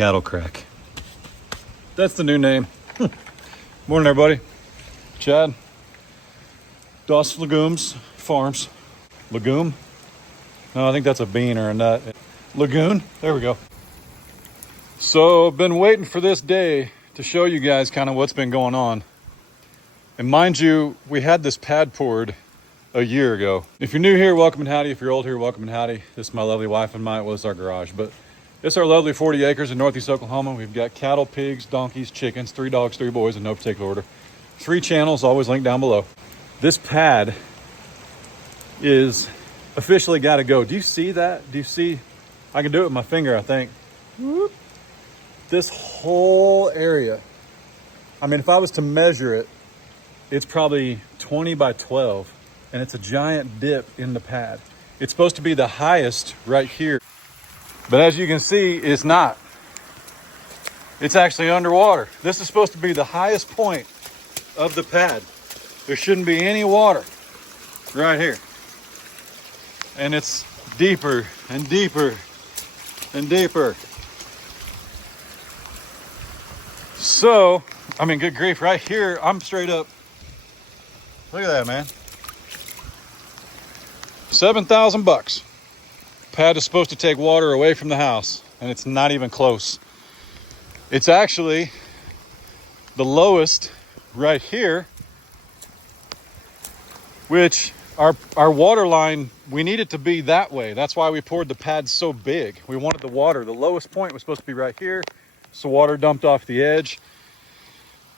cattle crack. That's the new name. Morning, everybody. Chad. Doss Legumes Farms. Legume? No, I think that's a bean or a nut. Lagoon? There we go. So I've been waiting for this day to show you guys kind of what's been going on. And mind you, we had this pad poured a year ago. If you're new here, welcome and howdy. If you're old here, welcome and howdy. This is my lovely wife and mine. It was our garage, but it's our lovely 40 acres in Northeast Oklahoma. We've got cattle, pigs, donkeys, chickens, 3 dogs, 3 boys in no particular order. 3 channels, always linked down below. This pad is officially got to go. Do you see that? Do you see? I can do it with my finger, I think. Whoop. This whole area. I mean, if I was to measure it, it's probably 20 by 12. And it's a giant dip in the pad. It's supposed to be the highest right here. But as you can see, it's not. It's actually underwater. This is supposed to be the highest point of the pad. There shouldn't be any water right here. And it's deeper and deeper and deeper. So, I mean, good grief, right here, I'm straight up. Look at that, man. $7,000. Pad is supposed to take water away from the house, and it's not even close. It's actually the lowest right here, which our water line, we need it to be that way. That's why we poured the pad so big. We wanted the water. The lowest point was supposed to be right here. So water dumped off the edge,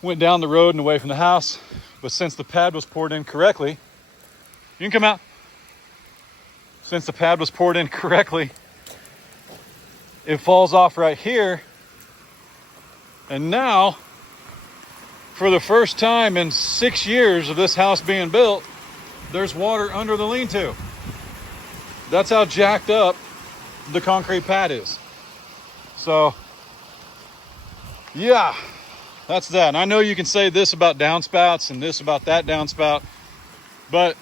went down the road and away from the house. But since the pad was poured in correctly, you can come out. Since the pad was poured in correctly, it falls off right here. And now, for the first time in 6 years of this house being built, there's water under the lean-to. That's how jacked up the concrete pad is. So, yeah, that's that. And I know you can say this about downspouts and this about that downspout, but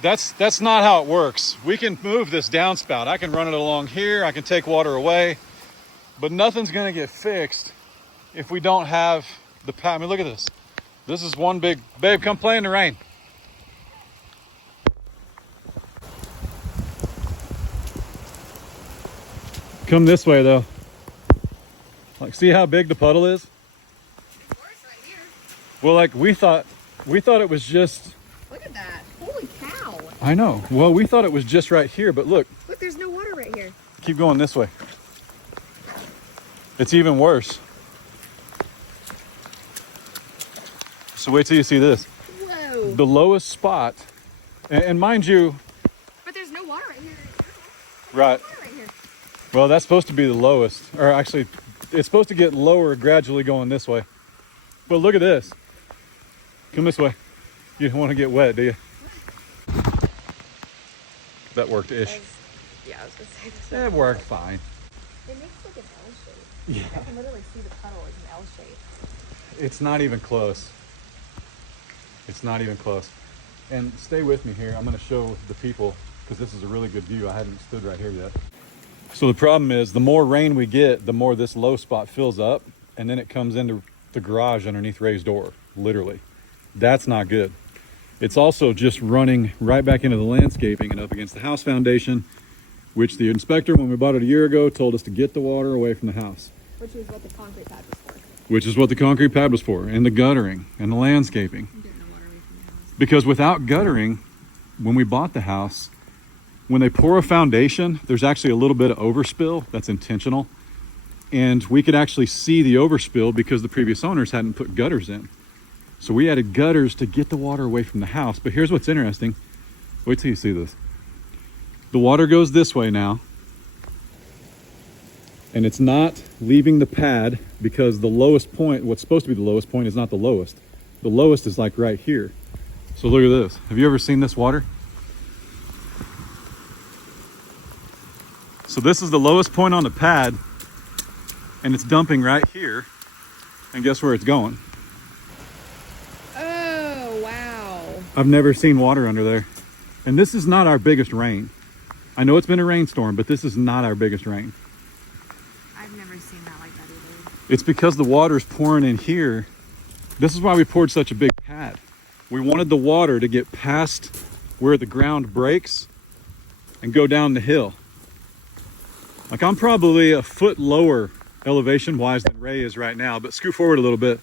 that's not how it works. We can move this downspout. I can run it along here. I can take water away, but nothing's gonna get fixed if we don't have the pad. I mean, look at this. This is one big, babe, come play in the rain. Come this way though. Like, see how big the puddle is? It's worse right here. Well, like we thought it was just. Look at that. Holy cow. I know. Well, we thought it was just right here, but look. Look, there's no water right here. Keep going this way. It's even worse. So wait till you see this. Whoa. The lowest spot, and mind you. But there's no water right here. Right. Water right here. Well, that's supposed to be the lowest, or actually, it's supposed to get lower gradually going this way. But look at this. Come this way. You don't want to get wet, do you? That worked-ish. Yeah, I was going to say this. It worked fine. It makes like an L shape. Yeah. I can literally see the puddle as an L shape. It's not even close. It's not even close. And stay with me here. I'm going to show the people, because this is a really good view. I haven't stood right here yet. So the problem is, the more rain we get, the more this low spot fills up, and then it comes into the garage underneath Ray's door, literally. That's not good. It's also just running right back into the landscaping and up against the house foundation, which the inspector, when we bought it a year ago, told us to get the water away from the house. Which is what the concrete pad was for. Which is what the concrete pad was for, and the guttering and the landscaping. I'm getting the water away from the house. Because without guttering, when we bought the house, when they pour a foundation, there's actually a little bit of overspill that's intentional. And we could actually see the overspill because the previous owners hadn't put gutters in. So we added gutters to get the water away from the house. But here's what's interesting. Wait till you see this. The water goes this way now. And it's not leaving the pad because the lowest point, what's supposed to be the lowest point, is not the lowest. The lowest is like right here. So look at this. Have you ever seen this water? So this is the lowest point on the pad, and it's dumping right here. And guess where it's going? Oh, wow. I've never seen water under there. And this is not our biggest rain. I know it's been a rainstorm, but this is not our biggest rain. I've never It's because the water's pouring in here. This is why we poured such a big pad. We wanted the water to get past where the ground breaks and go down the hill. Like, I'm probably a foot lower elevation wise than Ray is right now, but scoot forward a little bit.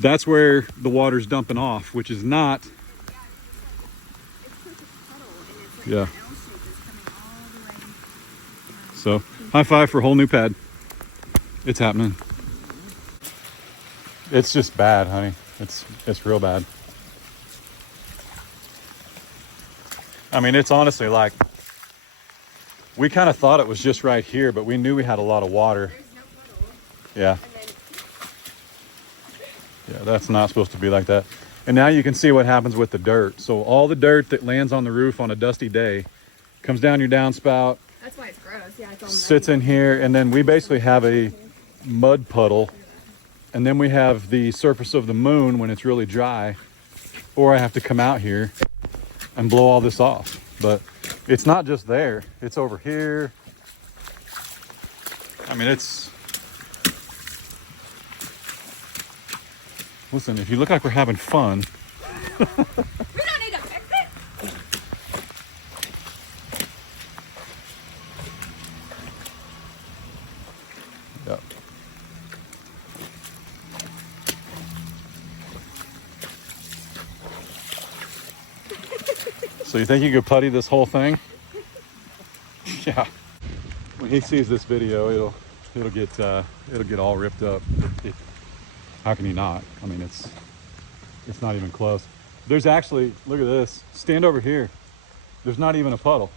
That's where the water's dumping off, which is not. Yeah. So, high five for a whole new pad. It's happening. It's just bad, honey. It's real bad. I mean, it's honestly like, we kind of thought it was just right here, but we knew we had a lot of water. Yeah. Yeah, that's not supposed to be like that. And now you can see what happens with the dirt. So all the dirt that lands on the roof on a dusty day comes down your downspout. That's why it's gross. Yeah, it's all sits in here, and then we basically have a mud puddle, and then we have the surface of the moon when it's really dry, or I have to come out here and blow all this off. But it's not just there, it's over here. I mean, it's, listen, if you look like we're having fun, We don't need to fix it. yep. So you think you could putty this whole thing? Yeah. When he sees this video, it'll get all ripped up. How can he not? I mean, it's not even close. There's actually, look at this. Stand over here. There's not even a puddle.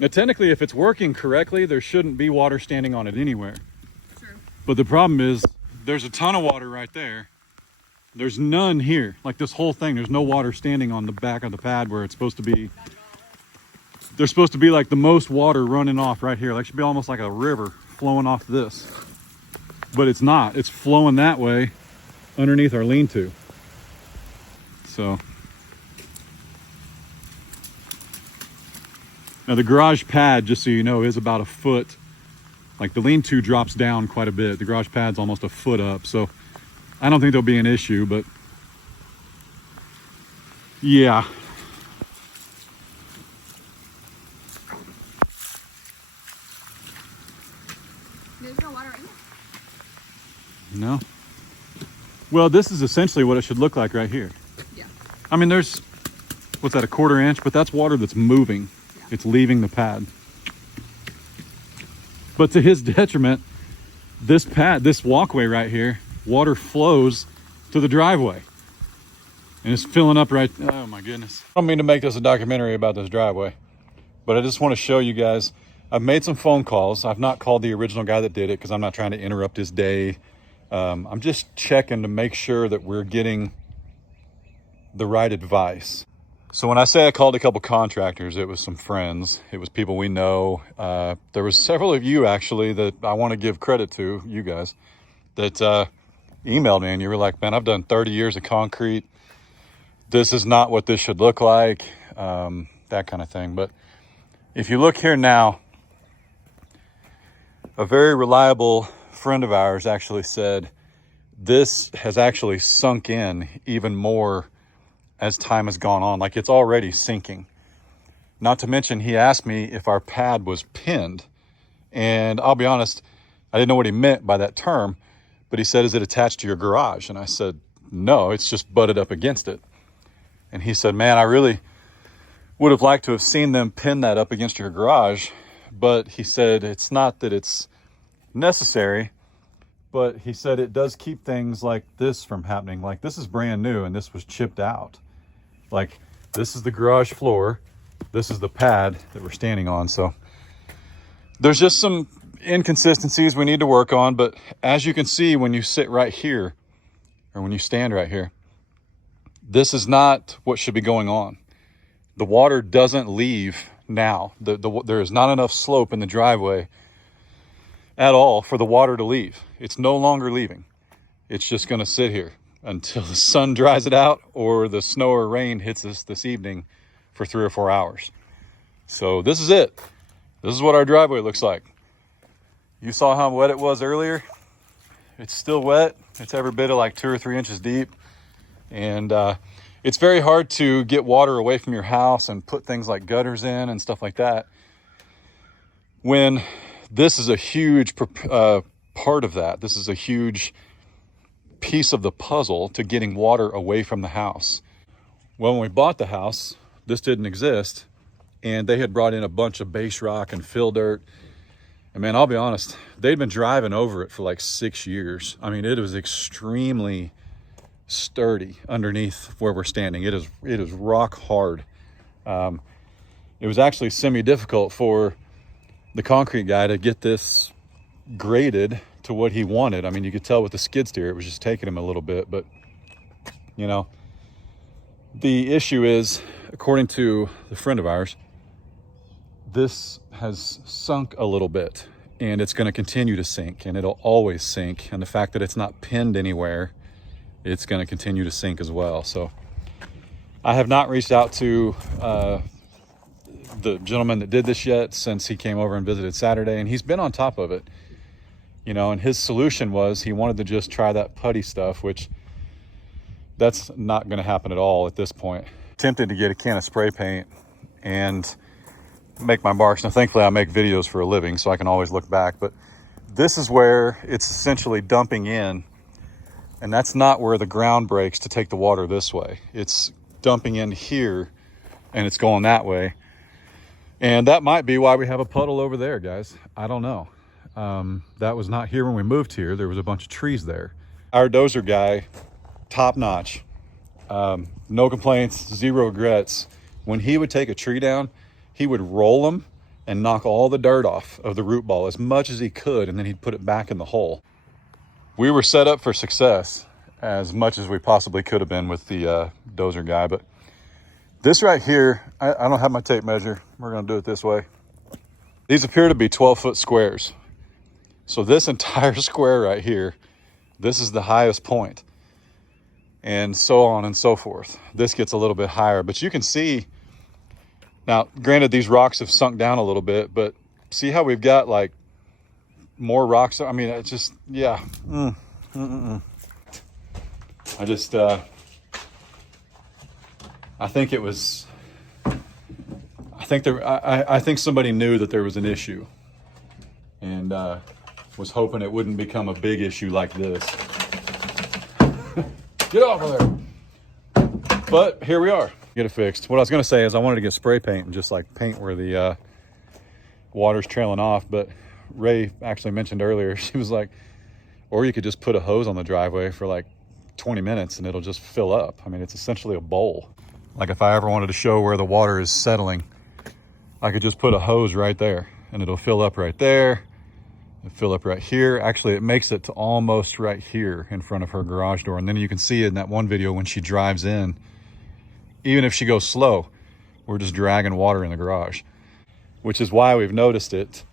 Now, technically, if it's working correctly, there shouldn't be water standing on it anywhere. True. But the problem is, there's a ton of water right there. There's none here. Like this whole thing, there's no water standing on the back of the pad where it's supposed to be. There's supposed to be like the most water running off right here. Like, should be almost like a river flowing off this. But it's not. It's flowing that way underneath our lean-to. So. Now the garage pad, just so you know, is about a foot. Like the lean-to drops down quite a bit. The garage pad's almost a foot up. So I don't think there'll be an issue, but yeah. There's no water in there. No. Well, this is essentially what it should look like right here. Yeah. I mean, there's, what's that, a quarter inch? But that's water that's moving. Yeah. It's leaving the pad. But to his detriment, this pad, this walkway right here, water flows to the driveway. And it's filling up right, oh my goodness. I don't mean to make this a documentary about this driveway, but I just want to show you guys, I've made some phone calls. I've not called the original guy that did it because I'm not trying to interrupt his day. I'm just checking to make sure that we're getting the right advice. So when I say I called a couple contractors, it was some friends. It was people we know. There was several of you actually that I want to give credit to, you guys, that emailed me and you were like, man, I've done 30 years of concrete. This is not what this should look like, that kind of thing. But if you look here now, a very reliable friend of ours actually said this has actually sunk in even more as time has gone on. Like, it's already sinking. Not to mention, he asked me if our pad was pinned. And I'll be honest, I didn't know what he meant by that term, but he said, is it attached to your garage? And I said, no, it's just butted up against it. And he said, man, I really would have liked to have seen them pin that up against your garage. But he said, it's not that it's necessary, but he said it does keep things like this from happening. Like, this is brand new and this was chipped out. Like, this is the garage floor. This is the pad that we're standing on. So there's just some inconsistencies we need to work on. But as you can see, when you sit right here, or when you stand right here, this is not what should be going on. The water doesn't leave now. There is not enough slope in the driveway at all for the water to leave. It's no longer leaving. It's just going to sit here until the sun dries it out or the snow or rain hits us this evening for 3 or 4 hours. So this is it. This is what our driveway looks like. You saw how wet it was earlier. It's still wet. It's every bit of like 2 or 3 inches deep. And it's very hard to get water away from your house and put things like gutters in and stuff like that, when this is a huge part of that. This is a huge piece of the puzzle to getting water away from the house. Well, when we bought the house, this didn't exist, and they had brought in a bunch of base rock and fill dirt. And man, I'll be honest, they'd been driving over it for like 6 years. I mean, it was extremely sturdy underneath where we're standing. It is rock hard. It was actually semi-difficult for the concrete guy to get this graded to what he wanted. I mean, you could tell with the skid steer, it was just taking him a little bit. But, you know, the issue is, according to a friend of ours, this has sunk a little bit, and it's going to continue to sink, and it'll always sink. And the fact that it's not pinned anywhere, it's going to continue to sink as well. So I have not reached out to the gentleman that did this yet, since he came over and visited Saturday, and he's been on top of it, you know. And his solution was he wanted to just try that putty stuff, which that's not going to happen at all at this point. Tempted to get a can of spray paint and make my marks. Now, thankfully, I make videos for a living, so I can always look back. But this is where it's essentially dumping in, and that's not where the ground breaks to take the water this way. It's dumping in here, and it's going that way. And that might be why we have a puddle over there, guys. I don't know. That was not here when we moved here. There was a bunch of trees there. Our dozer guy, top notch. No complaints, zero regrets. When he would take a tree down, he would roll them and knock all the dirt off of the root ball as much as he could, and then he'd put it back in the hole. We were set up for success as much as we possibly could have been with the dozer guy. But this right here, I don't have my tape measure. We're going to do it this way. These appear to be 12-foot squares. So this entire square right here, this is the highest point, and so on and so forth. This gets a little bit higher, but you can see now, granted, these rocks have sunk down a little bit, but see how we've got like more rocks? I mean, it's just, yeah. I just, I think it was, I think somebody knew that there was an issue, and was hoping it wouldn't become a big issue like this. Get off of there. But here we are. Get it fixed. What I was going to say is I wanted to get spray paint and just like paint where the water's trailing off. But Ray actually mentioned earlier, she was like, or you could just put a hose on the driveway for like 20 minutes and it'll just fill up. I mean, it's essentially a bowl. Like if I ever wanted to show where the water is settling, I could just put a hose right there and it'll fill up right there. It'll fill up right here. Actually, it makes it to almost right here in front of her garage door. And then you can see in that one video when she drives in, even if she goes slow, we're just dragging water in the garage, which is why we've noticed it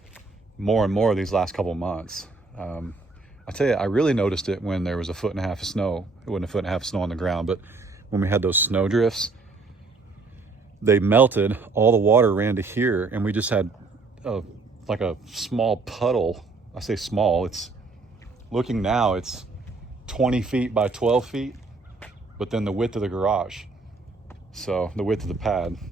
more and more these last couple months. I tell you, I really noticed it when there was 1.5 feet of snow. It wasn't 1.5 feet of snow on the ground, but when we had those snow drifts, they melted, all the water ran to here, and we just had like a small puddle. I say small, it's looking now, it's 20 feet by 12 feet, but then the width of the garage. So the width of the pad.